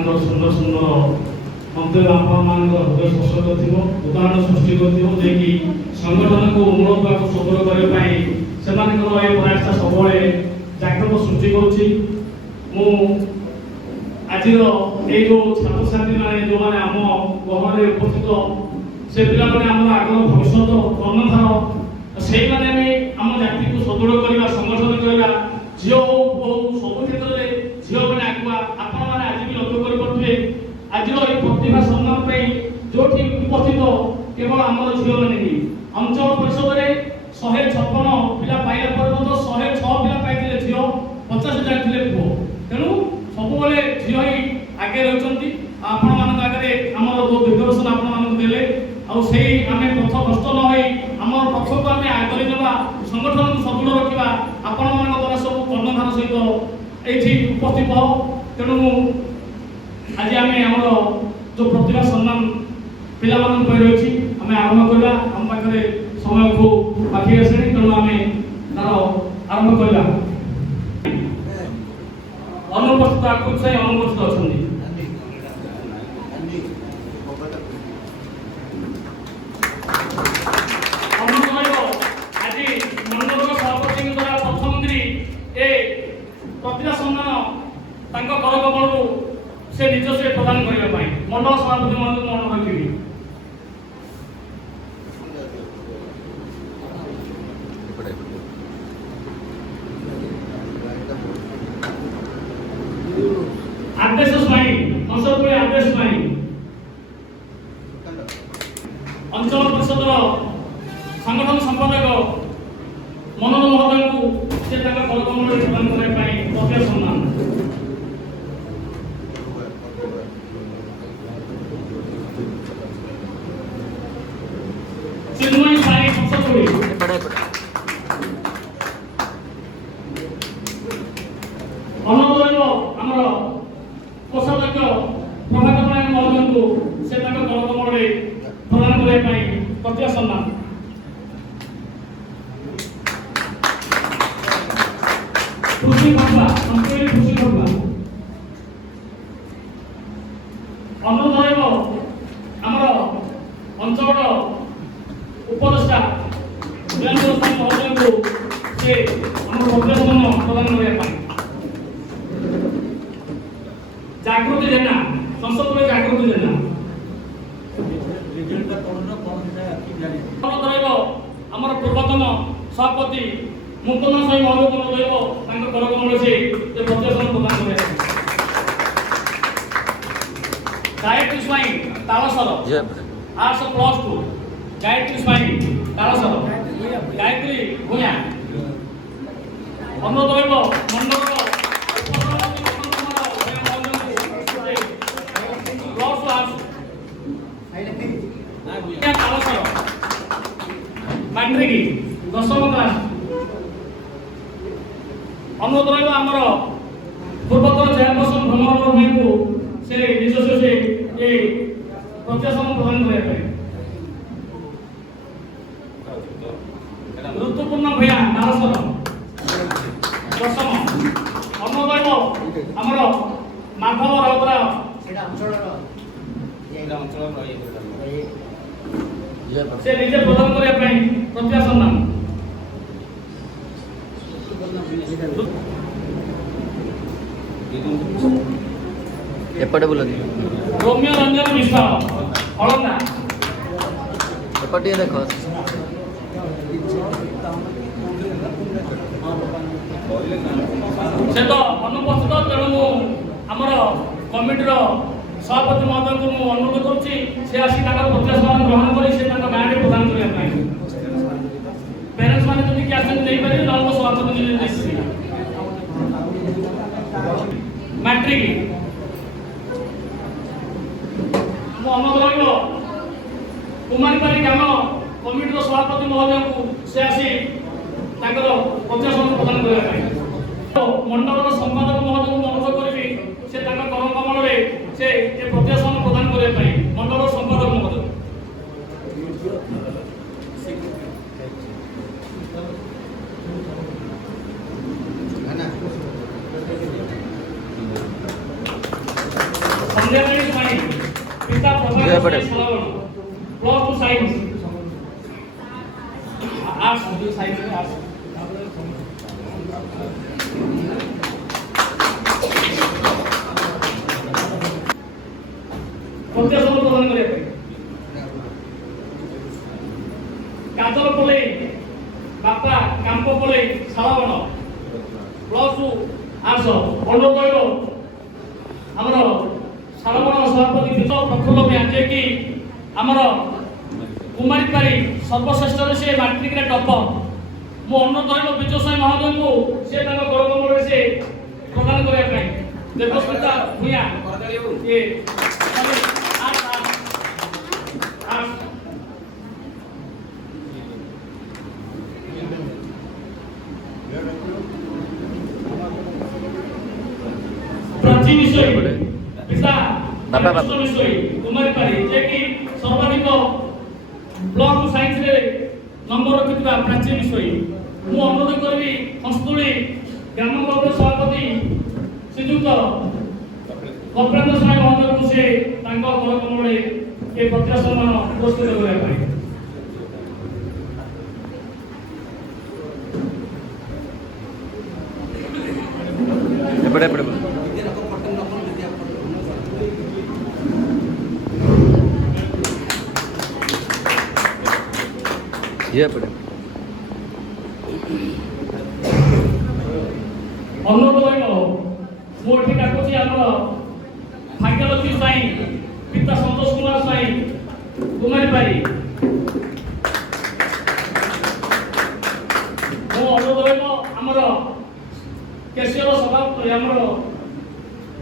ସୁନ୍ଦର ସୁନ୍ଦର ମନ୍ତବ୍ୟ ଆପଣମାନଙ୍କ ହୃଦୟ ସ୍ପର୍ଶ କରିଥିବ, ଉଦାହରଣ ସୃଷ୍ଟି କରିଥିବ, ଯିଏକି ସଂଗଠନକୁ ମୂଳଦୁଆକୁ ସୁଦୃଢ଼ କରିବା ପାଇଁ ସେମାନଙ୍କର ଏ ପ୍ରୟାସଟା ସବୁବେଳେ ଜାଗ୍ରତ ସୃଷ୍ଟି କରୁଛି। ମୁଁ ଆଜିର ଏଇ ଯେଉଁ ଛାତ୍ରଛାତ୍ରୀମାନେ ଯେଉଁମାନେ ଆମ ଗହଣରେ ଉପସ୍ଥିତ, ସେ ପିଲାମାନେ ଆମର ଆଗର ଭବିଷ୍ୟତ କର୍ଣ୍ଣଧାର, ସେଇମାନେ ବି ଆମ ଜାତିକୁ ସୁଦୃଢ଼ କରିବା, ସଂଗଠନ କରିବା, ଝିଅ ହଉ ପୁଅ ହଉ ସବୁ କ୍ଷେତ୍ରରେ ଝିଅମାନେ ଆଗୁଆ। ଆପଣମାନେ ଆଜି ବି ଲକ୍ଷ୍ୟ କରିପାରୁଥିବେ ଆଜିର ଏହି ପ୍ରତିଭା ସମ୍ମାନ ପାଇଁ ଯେଉଁଠି ଉପସ୍ଥିତ କେବଳ ଆମର ଝିଅମାନେ ହିଁ। ଅଞ୍ଚଳ ପରିଷଦରେ 156 ପିଲା ପାଇଲା ପରେ ମଧ୍ୟ 106 ପିଲା ପାଇଥିଲେ ଝିଅ, 50 ଯାଇଥିଲେ ପୁଅ। ତେଣୁ ସବୁବେଳେ ଝିଅ ହିଁ ଆଗେ ରହିଛନ୍ତି। ଆପଣମାନଙ୍କ ଆଗରେ ଆମର ଯେଉଁ ଦିଗଦର୍ଶନ ଆପଣମାନଙ୍କୁ ଦେଲେ, ଆଉ ସେଇ ଆମେ ପଥଭ୍ରଷ୍ଟ ନ ହୋଇ ଆମର ପଥକୁ ଆମେ ଆଗରେ ନେବା, ସଂଗଠନକୁ ସଦୃଢ଼ ରଖିବା, ଆପଣମାନଙ୍କ ଦ୍ୱାରା ସବୁ କର୍ଣ୍ଣଧାର ସହିତ ଏଇଠି ଉପସ୍ଥିତ। ତେଣୁ ଆଜି ଆମେ ଆମର ଯେଉଁ ପ୍ରତିଭା ସମ୍ମାନ ପିଲାମାନଙ୍କ ପାଇଁ ରହିଛି, ଆମେ ଆରମ୍ଭ କରିବା। ଆମ ପାଖରେ ସମୟ ଖୁବ୍ ପାଖେଇ ଆସିଲାଣି, ତେଣୁ ଆମେ ତାର ଆରମ୍ଭ କରିବା। ଅନୁପସ୍ଥିତ ଆକୃତି ସାହି ଅନୁପସ୍ଥିତ ଅଛନ୍ତି। ଆଜି ମଣ୍ଡଳର ସଭାପତିଙ୍କ ଦ୍ୱାରା ପ୍ରଥମନ୍ତ୍ରୀ ଏ ପ୍ରତିଭା ସମ୍ମାନ ତାଙ୍କ କରକମଳରୁ ସେ ନିଜସ୍ୱ ପ୍ରଦାନ କରିବା ପାଇଁ ମଣ୍ଡଳ ସଭାପତି ମାନଙ୍କୁ ମନେ ରଖିବି। ଆଦେଶ ସ୍ୱାଇଁ ସଂସଦୀୟ ଆଦେଶ ସ୍ୱାଇଁ ଅଞ୍ଚଳ ପରିଷଦର ସଂଗଠନ ସମ୍ପାଦକ ମନୋଜ ମହୋଦୟଙ୍କୁ ସେ ତାଙ୍କ କରକମଳରେ ପ୍ରଦାନ କରିବା ପାଇଁ ପ୍ରତିଭା ସମ୍ମାନ। ଚିନ୍ମୟୀ ସ୍ୱାଇଁ ସଂସଦୀୟ ଅନୁରୋଧ ଆମର କୋଷାଧ୍ୟକ୍ଷ ପ୍ରଭାତ ନାୟକ ମହୋଦୟଙ୍କୁ ସେ ତାଙ୍କ କରକମଳରେ ପ୍ରଦାନ କରିବା ପାଇଁ ପ୍ରତିଭା ସମ୍ମାନ। ଖୁସି ଭଟ୍ଟୁଆ ସଂସ୍କୃତି ଖୁସି ଭଟ୍ଟୁଆ ଅନୁରୋଧ ରହିବ ଆମର ଅଞ୍ଚଳର ଉପଦେଷ୍ଟା ବୀରେନ୍ଦ୍ର ସ୍ୱାଇଁ ମହୋଦୟଙ୍କୁ ସେ ଆମର ପ୍ରତିଭା ସମ୍ମାନ ପ୍ରଦାନ କରିବା ପାଇଁ। ଜାଗୃତି ଜେନା ସଂସଦରେ ଜାଗୃତି ଜେନା ରହିବ ଆମର ପୂର୍ବତନ ସଭାପତି ମୁକ୍ତନ ସ୍ୱାଇଁ ମହୋଦୟଙ୍କୁ ରହିବ ତାଙ୍କ କରକମଳରେ ସେ ପ୍ରତିଭା ସମ୍ମାନ ପ୍ରଦାନ କରିବା। ଗାୟତ୍ରୀ ସ୍ୱାଇଁ ତାଳସର ଆର୍ଟ୍ସ +2 ଗାୟତ୍ରୀ ସ୍ୱାଇଁ ତାଳସର ଗାୟତ୍ରୀ ଭୂୟାଁ ଅନୁରୋଧ ରହିବ ମଣ୍ଡଳର ମାଟ୍ରିକ 10ମ କ୍ଲାସ। ଅନୁରୋଧ ରହିବ ଆମର ପୂର୍ବତନ ଚେୟାରପର୍ସନ ଭ୍ରମର ଭାଇଙ୍କୁ ସେ ନିଜସ୍ୱ ସେ ଏ ପ୍ରତିଭା ସମ୍ମାନ ପ୍ରଦାନ କରିବା ପାଇଁ। ଋତୁପୂର୍ଣ୍ଣ ଭୂୟାଁ ତାଳସର 10ମ। ଅନୁରୋଧ ରହିବ ଆମର ମାଧବ ରାଉତରାୟ ସେ ନିଜେ ପ୍ରଦାନ କରିବା ପାଇଁ ପ୍ରତିଭା ସମ୍ମାନ। ଏପଟେ ବୁଲନ୍ତି ରମ୍ୟ ରଞ୍ଜନ ମିଶ୍ର ହଳନ୍ଦା ଏପଟେ ଦେଖ ସେ ତ ଅନୁପସ୍ଥିତ। ତେଣୁ ମୁଁ ଆମର କମିଟିର ସଭାପତି ମହୋଦୟଙ୍କୁ ମୁଁ ଅନୁରୋଧ କରୁଛି ସେ ଆସି ତାଙ୍କର ପ୍ରତିଭା ସମ୍ମାନ ଗ୍ରହଣ କରି ସେ ତାଙ୍କ ଗାଁରେ ପ୍ରଦାନ କରିବା ପାଇଁ। ପ୍ୟାରେଣ୍ଟସ୍ ମାନେ ଯଦି କିଏ ଆସନ୍ତି ଦେଇପାରିବେ, ନହେଲେ ସଭାପତି ନିଜେ ଦେଇପାରିବେ। ମାଟ୍ରିକ ମୁଁ ଅନୁରୋଧ ରହିବ କୁମାରୀପାଲି ଗ୍ରାମ କମିଟିର ସଭାପତି ମହୋଦୟଙ୍କୁ ସେ ଆସି ତାଙ୍କର ପ୍ରତିଭା ସମ୍ମାନ ପ୍ରଦାନ କରିବା ପାଇଁ। ମଣ୍ଡଳର ସମ୍ପାଦକ ମହୋଦୟଙ୍କୁ ଅନୁରୋଧ କରିବି ସେ ତାଙ୍କ କରକମଳରେ ସେ ଏ ପ୍ରତିଭା ସମ୍ମାନ ପ୍ରଦାନ କରିବା ପାଇଁ। ମଣ୍ଡଳର ସମ୍ପାଦକ ମହୋଦୟ संध्याकाळी साई पिता Prabhakar Salavan plus two science arts science में आर्ट्स कोणत्या समोर प्रदान करायचे काजल पोले बापा कांपो पोले सलावण प्लस टू आर्ट्स अनुरोध करिलो ଆମର ସାଳବଣ ସଭାପତି ବିତ ପ୍ରଫୁଲ୍ଲ ବ୍ୟାଙ୍କେ କି ଆମର କୁମାରୀ ପାରି ସର୍ବଶ୍ରେଷ୍ଠରେ ସେ ମାଟ୍ରିକରେ ଟପର ମୁଁ ଅନୁରୋଧ କରିବ ବିଜୟ ସ୍ୱାଇଁ ମହୋଦୟଙ୍କୁ ସେ ତାଙ୍କ ଗୌରବମଣ୍ଡଳରେ ସେ ପ୍ରଦାନ କରିବା ପାଇଁ ଦେବସ୍ମିତା ଭୂୟାଁ ଏ प्राची विषय पिता बाबा विषय कुमारी पारी जे कि सर्वाधिक ब्लॉक साइंस रे नंबर रखितबा प्राची विषय मु अनुरोध करबी हस्तुली ग्राम पंचायत सभापति श्रीयुक्त कपिलेन्द्र स्वाई महोदय को से तांको करकमळे ए पत्र सम्मान पुरस्कृत କରିବା ପାଇଁ एपटे एपटे ये एपटे अनुरोध करियो मो एठी डाकुची हमर भाग्यलक्ष्मी साई पिता संतोष कुमार साई कुमारी पारी मो अनुरोध करियो हमर केशव सभा हमर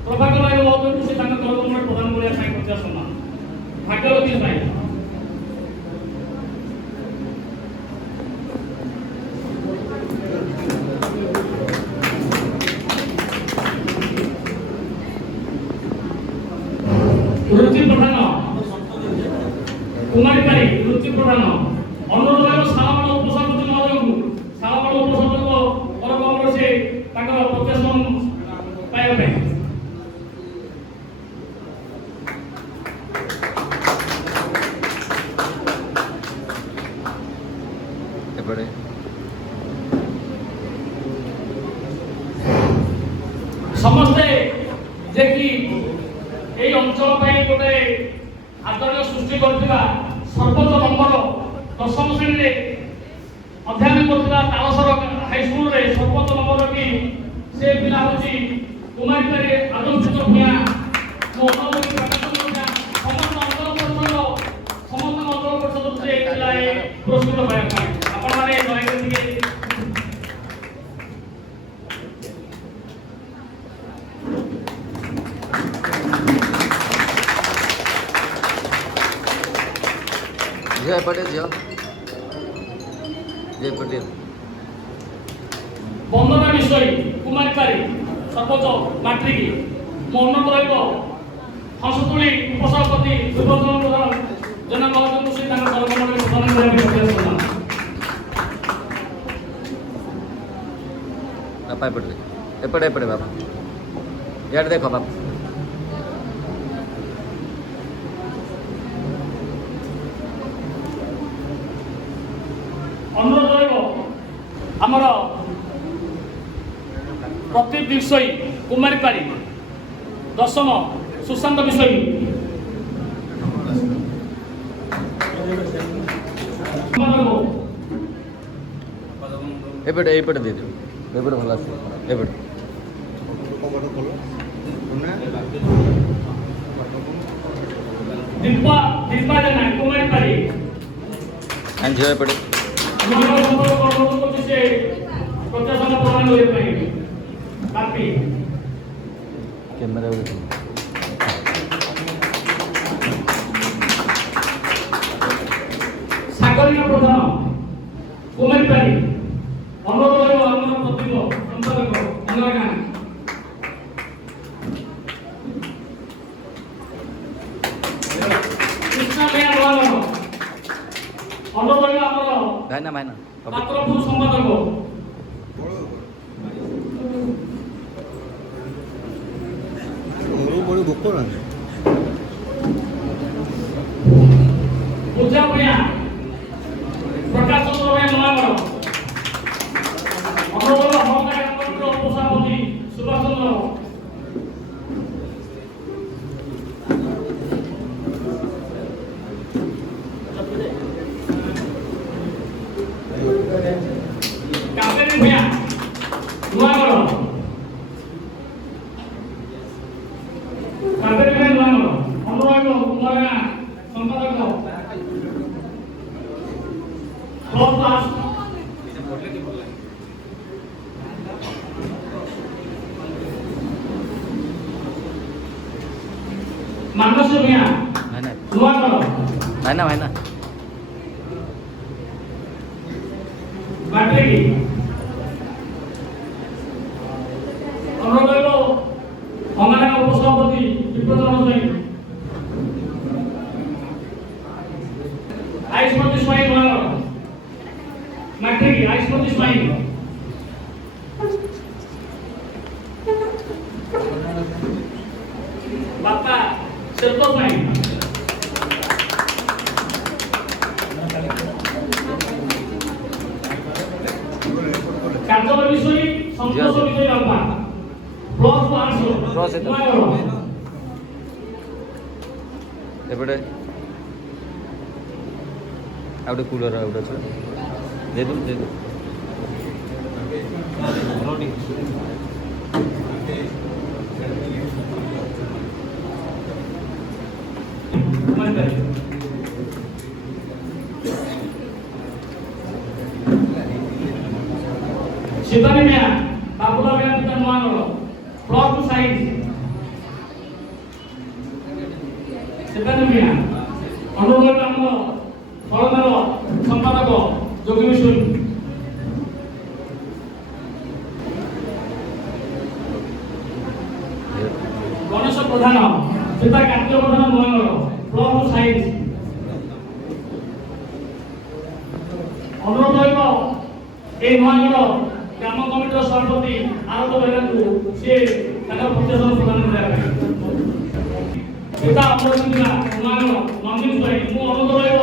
प्रभाकर राय महोदय को से तांका करकमळे प्रदान କରିବା ପାଇଁ ପତ୍ର ସମ୍ମାନ भाग्यलक्ष्मी साई रुचि प्रधान कुमारी पारी रुचि प्रधान अनुरोध करियो सालबण उपसभापति महोदय को सालबण उपसभापति को करकमळे से तांका पत्र सम्मान पाଇବା ପାଇଁ एपटे समस्ते जे कि এই অঞ্চল ପାଇଁ ଗୋଟେ ଆଦର୍ଶ ସୃଷ୍ଟି କରିଥିବା ସର୍ବୋଚ୍ଚ ନମ୍ବର ଦଶମ ଶ୍ରେଣୀରେ ଅଧ୍ୟୟନ କରୁଥିବା ତାଳସର ହାଇସ୍କୁଲରେ ସର୍ବୋଚ୍ଚ ନମ୍ବର ରଖି ସେ ପିଲା ହେଉଛି କୁମାରୀ ପାରି ଆଦର୍ଶିତ ଭୂୟାଁ ମୁଁ ଅନୁରୋଧ ପ୍ରକାଶ କରୁଛି ସମସ୍ତ ଅଞ୍ଚଳ ପରିଷଦରୁ ସେ ପିଲା ଏ ପୁରସ୍କୃତ ପାଇବା ପାଇଁ ଆପଣମାନେ ଦୟାକରି ଟିକେ ये एपटे जो ये एपटे बंदना विषय कुमारी पारी सर्वोच्च माट्रिक मो अनुरोध रहिब हंसतुली उपसभापति दुर्योधन प्रधान जना महोदय को से तांका करकमळे प्रदान କରିବା ପାଇଁ ପତ୍ର ସମ୍ମାନ बापा एपटे एपटे एपटे बापा यार देखो बापा अनुरोध रहिब हमर प्रदीप विषय कुमारी पारी दशम सुशांत विषय एपटे एपटे दे दियो एपटे भला से एपटे दीपा दीपा जना कुमारी पारी एंड जो एपटे से प्रत्याशन प्रदान କରିବା ପାଇଁ काफी कैमरा सागरिका प्रधान कुमारी पारी अनुरोध रहिब हमर प्रतिनिधि संपादक अंगरागान कृष्ण भैया अनुरोध रहिब हमर भाईना भाईना पात्रपुर संपादक बड़ी भोक ना ପୂଜା ଭୂୟାଁ, ପ୍ରକାଶ ଚନ୍ଦ୍ର ଭାଇ ନୟାଗଡ଼, ଅନୁରୋଧ ସହକାରୀ କମିଟିର ଉପସଭାପତି ସୁଭାଷ ଚନ୍ଦ୍ର, କାବେରୀ ଭୂୟାଁ ନୟାଗଡ଼, କାବେରୀ ଭୂୟାଁ ନୟାଗଡ଼, ଅନୁରାଗ କୁମାର ସମ୍ପାଦକ ମାନସ ଭୂୟାଁ ନୂଆଗଡ଼, ଭାଇନା ଭାଇନା ମାଟ୍ରିକ ଅନୁରୋଧ ଅଙ୍ଗାନକ ଉପସଭାପତି ବିପ୍ରଚରଣ ସ୍ୱାଇଁ, ଆୟୁଷ୍ମତୀ ସ୍ୱାଇଁ ନୂଆଗଡ଼, ମାଟ୍ରିକ ଆୟୁଷ୍ମତୀ ସ୍ୱାଇଁ, ବାପା ଶିଳ୍ପ ସ୍ୱାଇଁ, କାର୍ଯ୍ୟ ବିଷୟୀ ସନ୍ତୋଷ ବିଜୟ ବାପା ପ୍ଲସ୍ Plus ଆର୍ଟ୍ସ ଏତ। ନୂଆଗଡ଼, ଏପଟେ ଆଉ ଗୋଟେ କୁଲର ଆଉ ଗୋଟେ ଅଛି ଦେଇଦେବୁ ଦେଇଦେବୁ ଶିବାନୀ ମିଆ ବାବୁଲା ମିଆ ପିତା Nuagarh plus two science, Shibani Mia ଅନୁରୋଧ ଆମର ଫଳମେଳ ସମ୍ପାଦକ ଯୋଗୀ ମିଶ୍ର, ଗଣେଶ ପ୍ରଧାନ ପିତା କାର୍ଯ୍ୟ ପ୍ରଧାନ ନୂଆଗଡ଼ ପ୍ଲସ୍ ଟୁ ସାଇନ୍ସ, ଅନୁରୋଧ ରହିବ এই ନୂଆଗଡ଼ ଗ୍ରାମ କମିଟିର ସଭାପତି ଆରତ ବେହେରାଙ୍କୁ ସିଏ ତାଙ୍କର ପ୍ରତିଶତ ପ୍ରଦାନ କରିବା ପାଇଁ ପିତା ଅମରସିଂହା ନୂଆଗଡ଼ ନନ୍ଦିନୀ ସ୍ୱାଇଁ, ମୁଁ ଅନୁରୋଧ ରହିବ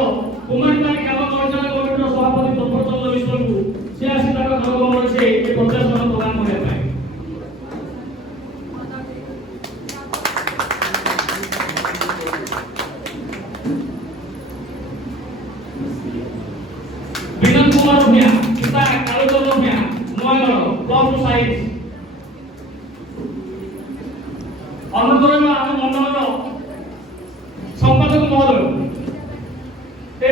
କୁମାରୀବାଣୀ ଗ୍ରାମ ପରିଚାଳନା କମିଟିର ସଭାପତି ପ୍ରଫୁଲ୍ଲ ମିଶ୍ରଙ୍କୁ ସିଏ ଆସି ତାଙ୍କ ଘର ଗମନରେ ସେ ଏ ପ୍ରତିଶତ ପ୍ରଦାନ କରିବା ପାଇଁ বিনোদ কুমার ভূঁয়া পিতা Kalichandra Bhuyan Nayagarh plus two science, অনুগ্রহ আমি মন্ডলর সম্পাদক মহোদয় এ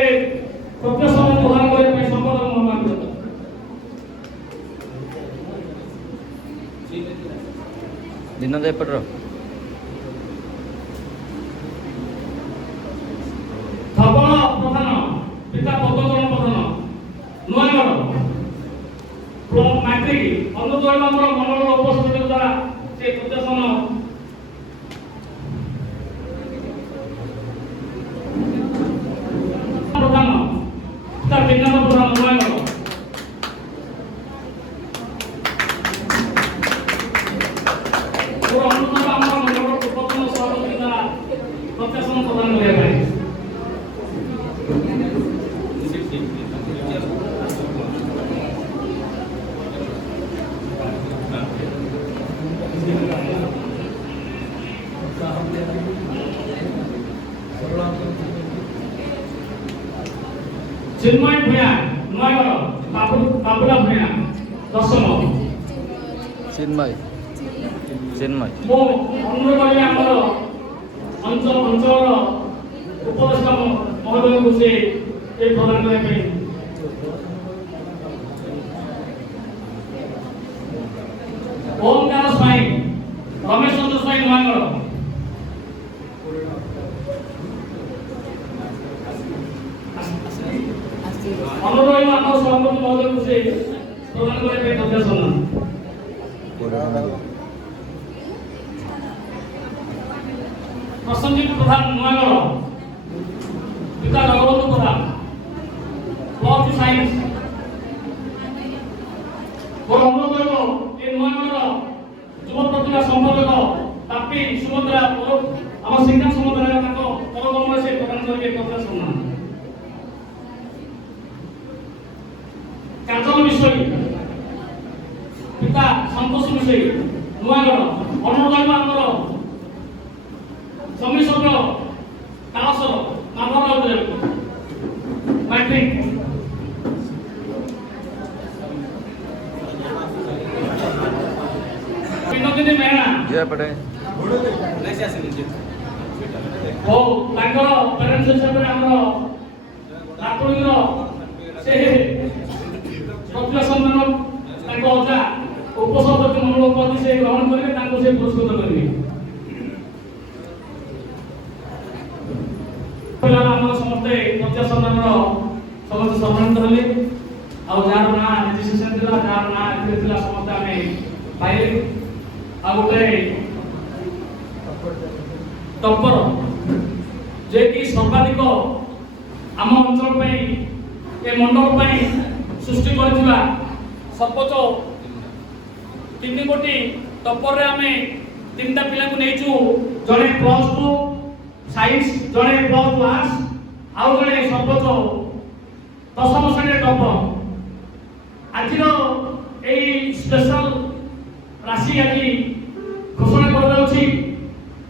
প্রফেসর প্রদান করা সম্পাদক মহোদয় ବିନୋଦ ଏପଟର ଧବଳ ପ୍ରଧାନ ପିତା ପଦ୍ମଚରଣ ପ୍ରଧାନ ନୂଆଗଡ଼ ମାଟ୍ରିକ ଅନୁରୋଧ ଆମର ମଣ୍ଡଳର ଉପସ୍ଥିତି ଦ୍ୱାରା ସେ ପ୍ରଦର୍ଶନ ପ୍ରଧାନ ପିତା ବିଜ୍ଞାନ ପ୍ରଧାନ ନୂଆଗଡ଼ ଅନୁରୋଧ ଆମର ମଣ୍ଡଳର ପୂର୍ବତନ ସଭାପତି ଦ୍ୱାରା ପ୍ରଦର୍ଶନ ପ୍ରଦାନ କରିବା ପାଇଁ চিন্ময় ভূঁয়া নয়াগড় বাবুলা ভূঁয়া দশম ଚିନ୍ମୟ ଚିନ୍ମୟ ମୁଁ ଅନୁରୋଧ କରିବି ଆମର ଅଞ୍ଚଳର ଉପଦେଷ୍ଟା ମହୋଦୟଙ୍କୁ ସେ ଏ ପ୍ରଦାନ କରିବା ପାଇଁ ଓମକାର ସ୍ୱାଇଁ ରମେଶ ଚନ୍ଦ୍ର ସ୍ୱାଇଁ ନୟାଗଡ଼ ଅନୁରୋଧ କରିବି ଆମର ସଭାପତି ମହୋଦୟଙ୍କୁ ସେ ପ୍ରଦାନ କରିବା ପାଇଁ ନିର୍ଦ୍ଦେଶନା প্রসঞ্জিত প্রধান নয়াগড় পিতা জগবন্ধু প্রধান প্লস টু সাইন্স বড় অনুরোধ করব এই নয়াগড় যুব প্রতিভা সম্পাদক তাপি সুভদ্রা আমার সিংহাস সুভদ্রা তাকে କରିବେ କଥା ଶୁଣୁନାହାନ୍ତି। କାଜଲ ବିଷୟ ପିତା ସନ୍ତୋଷ ବିଷୟ ନୂଆଗଡ଼ ଅନୁଦାନ ଆମର ସମିଶ୍ର ତାଳସର ମାଧବରାଉ ମାଟ୍ରିକ ବିନୋଦିନୀ ମେହଣା ଏପଟେ ଓ ତାଙ୍କର ପ୍ୟାରେଣ୍ଟସ୍ ହିସାବରେ ଆମର ନାତୁଣୀର ସେ ପ୍ରତିଭା ସମ୍ମାନ ତାଙ୍କ ଅଜା ଉପସଭାପତି ମନୋଲୋକ ପ୍ରତି ସେ ଗ୍ରହଣ କରିବେ, ତାଙ୍କୁ ସେ ପୁରସ୍କୃତ କରିବେ। ଆମର ସମସ୍ତେ ପ୍ରତିଭା ସମ୍ମାନର ସମସ୍ତେ ସମ୍ମାନିତ ହେଲେ, ଆଉ ଯାହାର ନାଁ ରେଜିଷ୍ଟ୍ରେସନ ଥିଲା, ଯାହାର ନାଁ ଏଥିରେ ଥିଲା, ସମସ୍ତେ ଆମେ ପାଇଲେ। ଆଉ ଗୋଟେ ଟପ୍ପର ଯେ କି ସର୍ବାଧିକ ଆମ ଅଞ୍ଚଳ ପାଇଁ ଏ ମଣ୍ଡଳ ପାଇଁ ସୃଷ୍ଟି କରିଥିବା ସର୍ବୋଚ୍ଚ 3 କୋଟି ଟପ୍ପରରେ ଆମେ 3ଟା ପିଲାଙ୍କୁ ନେଇଛୁ। ଜଣେ +2 ସାଇନ୍ସ, ଜଣେ +2 ଆର୍ଟ୍ସ, ଆଉ ଜଣେ ସର୍ବୋଚ୍ଚ 10ମ ଶ୍ରେଣୀରେ ଟପ୍ପର। ଆଜିର ଏଇ ସ୍ପେଶାଲ ରାଶି ଆଜି ଘୋଷଣା କରାଯାଉଛି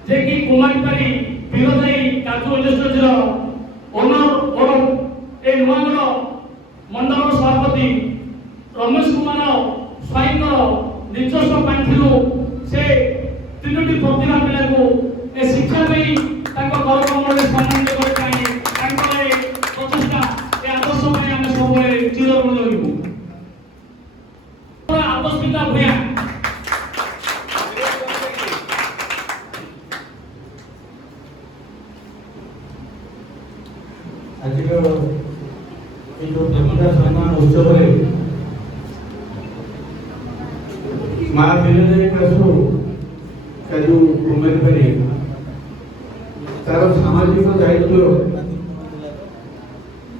ଯେ କି କୁମାରୀପାରି ବୀରଜାଇ କାଜୁ ଇଣ୍ଡଷ୍ଟ୍ରିଜର ଓନର ଓ ଏ ନୂଆଗଡ଼ ମଣ୍ଡଳର ସଭାପତି ରମେଶ କୁମାର ସ୍ୱାଇଁଙ୍କର ନିଜସ୍ୱ ପାଣ୍ଠିରୁ ସେ 3ଟି ପ୍ରତିଭା ପିଲାଙ୍କୁ ଏ ଶିକ୍ଷା ପାଇଁ ତାଙ୍କ ଗୌରବମଣ୍ଡଳରେ ସମ୍ମାନିତ କରିବା ପାଇଁ ତାଙ୍କର ଏ ପ୍ରଚେଷ୍ଟା, ଏ ଆଦର୍ଶ ପାଇଁ ଆମେ ସବୁବେଳେ ଚିରଋଣୀ ରହିବୁ। ଆଦର୍ଶିତା ଭୂୟାଁ ଆଜିର এই ଯେଉଁ ପ୍ରତିଭା ସମ୍ମାନ ଉତ୍ସବରେ ମା ବୀରଜାଇ କାଜୁ କୁମାରୀପାରି ତାର ସାମାଜିକ ଦାୟିତ୍ୱ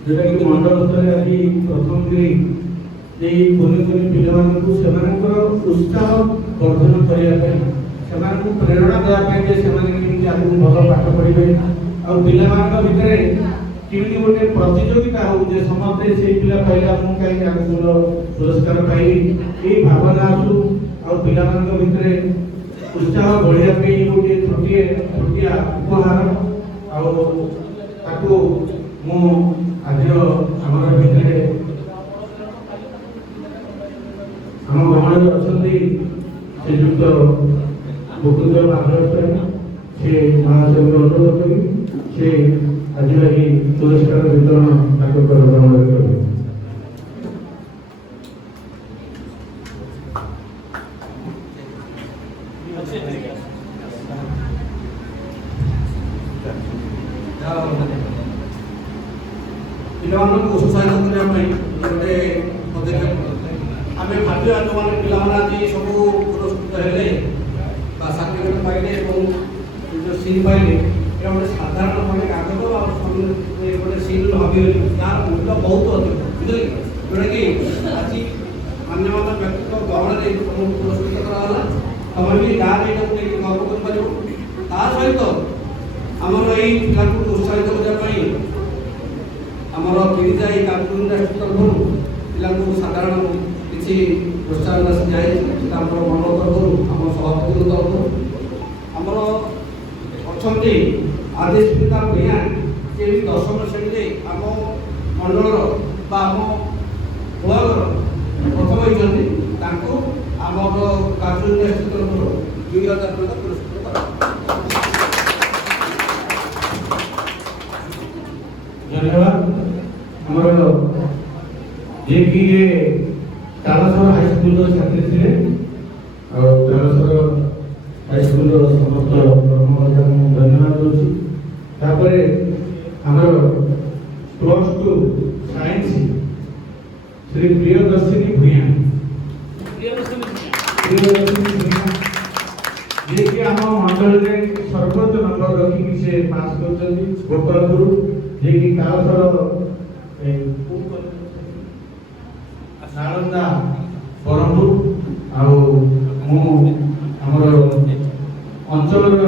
ଯେଉଁଟାକି ମଣ୍ଡଳ ସ୍ତରରେ ଆଜି ପ୍ରଥମ କରି ଏଇ କୁନି କୁନି ପିଲାମାନଙ୍କୁ ସେମାନଙ୍କର ଉତ୍ସାହ ବର୍ଦ୍ଧନ କରିବା ପାଇଁ, ସେମାନଙ୍କୁ ପ୍ରେରଣା ଦେବା ପାଇଁ ଯେ ସେମାନେ କେମିତି ଆଗକୁ ଭଲ ପାଠ ପଢ଼ିବେ, ଆଉ ପିଲାମାନଙ୍କ ଭିତରେ କେମିତି ଗୋଟେ ପ୍ରତିଯୋଗିତା ହଉ ଯେ ସମସ୍ତେ ସେଇ ପିଲା ପାଇଲା ମୁଁ କାହିଁକି ଆଗକୁ ପୁରସ୍କାର ପାଇବି, ଏଇ ଭାବନା ଆସୁ, ଆଉ ପିଲାମାନଙ୍କ ଭିତରେ ଉତ୍ସାହ ବଢ଼ିବା ପାଇଁ ଗୋଟିଏ ଛୋଟିଆ ଉପହାର, ଆଉ ତାକୁ ମୁଁ ଆଜିର ଆମର ଭିତରେ ଆମ ଗହଣରେ ଅଛନ୍ତି ଶ୍ରୀଯୁକ୍ତ ମୁକୁନ୍ଦ ମାଧବ, ସେ ମହାଶୟଙ୍କୁ ଅନୁରୋଧ କରି ସେ ଆଜିର ଏହି ପୁରସ୍କାର ବିତରଣ ତାଙ୍କ ଗ୍ରହଣରେ କରିବେ। ପିଲାମାନଙ୍କୁ ଉତ୍ସାହିତ କରିବା ପାଇଁ ଗୋଟେ ପଦକ୍ଷେପ ଆମେ ଭାବିବା ଯେଉଁମାନେ ପିଲାମାନେ ଆଜି ସବୁ ପୁରସ୍କୃତ ହେଲେ ବା ସାର୍ଟିଫିକେଟ୍ ପାଇଲେ ଏବଂ ଯେଉଁ ସିଲ୍ ପାଇଲେ, ଏଇଟା ଗୋଟେ ସାଧାରଣ ମାନେ କାଗଜ ଆଉ ଗୋଟେ ସିଲ୍ ଭାବିବେନି, ତାର ମୂଲ୍ୟ ବହୁତ ଅଧିକ, ବୁଝିଲେ କି? ଯେଉଁଟାକି ଆଜି ମାନ୍ୟବର ବ୍ୟକ୍ତିଙ୍କ ଗହଣରେ ତମକୁ ପୁରସ୍କୃତ କରାଗଲା, ତମେ ବି ଗାଁରେ ଏଇଟାକୁ ନେଇକି ଗର୍ବ କରିପାରିବ। ତା ସହିତ ଆମର ଏଇ ପିଲାଙ୍କୁ ଉତ୍ସାହିତ କରିବା ପାଇଁ ଆମର ବୀରଜାଇ କାଜୁ ଇଣ୍ଡଷ୍ଟ୍ରି ତରଫରୁ ପିଲାଙ୍କୁ ସାଧାରଣ କିଛି ପ୍ରୋତ୍ସାହନ ରାଶି ଦିଆଯାଇଛି, ସେଟା ଆମର ମଣ୍ଡଳ ତରଫରୁ, ଆମ ସଭାପତିଙ୍କ ତରଫରୁ। ଆମର ଅଛନ୍ତି ଆଦିସ୍ମିତା ଭୂୟାଁ, ଯିଏ ବି 10ମ ଶ୍ରେଣୀରେ ଆମ ମଣ୍ଡଳର ବା ଆମ ନୂଆଗଡ଼ ପ୍ରଥମ ହୋଇଛନ୍ତି, ତାଙ୍କୁ ଆମର କାଜୁ ଇଣ୍ଡଷ୍ଟ୍ରି ତରଫରୁ 2000 ଟଙ୍କା ପୁରସ୍କୃତ କରାଯାଇଛି। ଧନ୍ୟବାଦ। ଆମର ଯିଏକି ତାଳସର ହାଇସ୍କୁଲର ଛାତ୍ରୀ ଥିଲେ, ଆଉ ତାଳସର ହାଇସ୍କୁଲର ସମସ୍ତ କର୍ମକର୍ତ୍ତାଙ୍କୁ ମୁଁ ଧନ୍ୟବାଦ ଦେଉଛି। ତାପରେ ଆମର +2 ସାଇନ୍ସ ଶ୍ରୀ ପ୍ରିୟଦର୍ଶିନୀ ଭୂୟାଁ, ଯିଏକି ଆମ ମଣ୍ଡଳରେ ସର୍ବୋଚ୍ଚ ନମ୍ବର ରଖିକି ସେ ପାସ୍ କରିଛନ୍ତି ଗୋପାଳପୁର, ଯିଏକି ତାଳସର ନାଳନ୍ଦା ବ୍ରହ୍ମପୁର, ଆଉ ମୁଁ ଆମର ଅଞ୍ଚଳର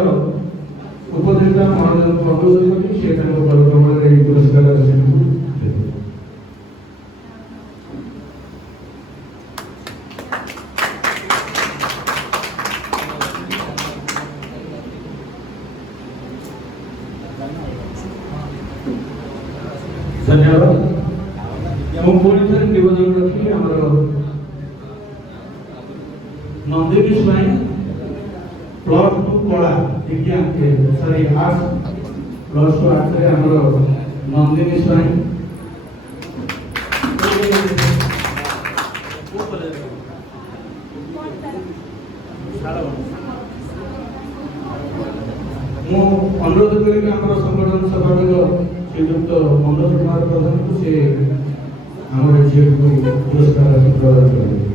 ଉପଦେଷ୍ଟା ମହୋଦୟ ମାନଙ୍କୁ ଅନୁରୋଧ କରି ସେ ତାଙ୍କ ପର୍ବପର୍ବାଣିରେ ଏହି ପୁରସ୍କାର ସେମାନଙ୍କୁ ଦେବେ। ଧନ୍ୟବାଦ। ମୁଁ ପୁଣି ଥରେ ନିବେଦନ ରଖି ଆମର ନନ୍ଦିନୀ ସ୍ୱାଇଁ +2 କଳା ବିଜ୍ଞାନ ସରି ଆର୍ଟ୍ସ +2 ଆର୍ଟ୍ସରେ ଆମର ନନ୍ଦିନୀ ସ୍ୱାଇଁ ମୁଁ ଅନୁରୋଧ କରିବି ଆମର ସଂଗଠନ ସଭାପତି ଶ୍ରୀଯୁକ୍ତ ମନୋଜ କୁମାର ପ୍ରଧାନଙ୍କୁ ସେ ଆମର ଝିଅକୁ ପୁରସ୍କାର ପ୍ରଦାନ କରିବେ।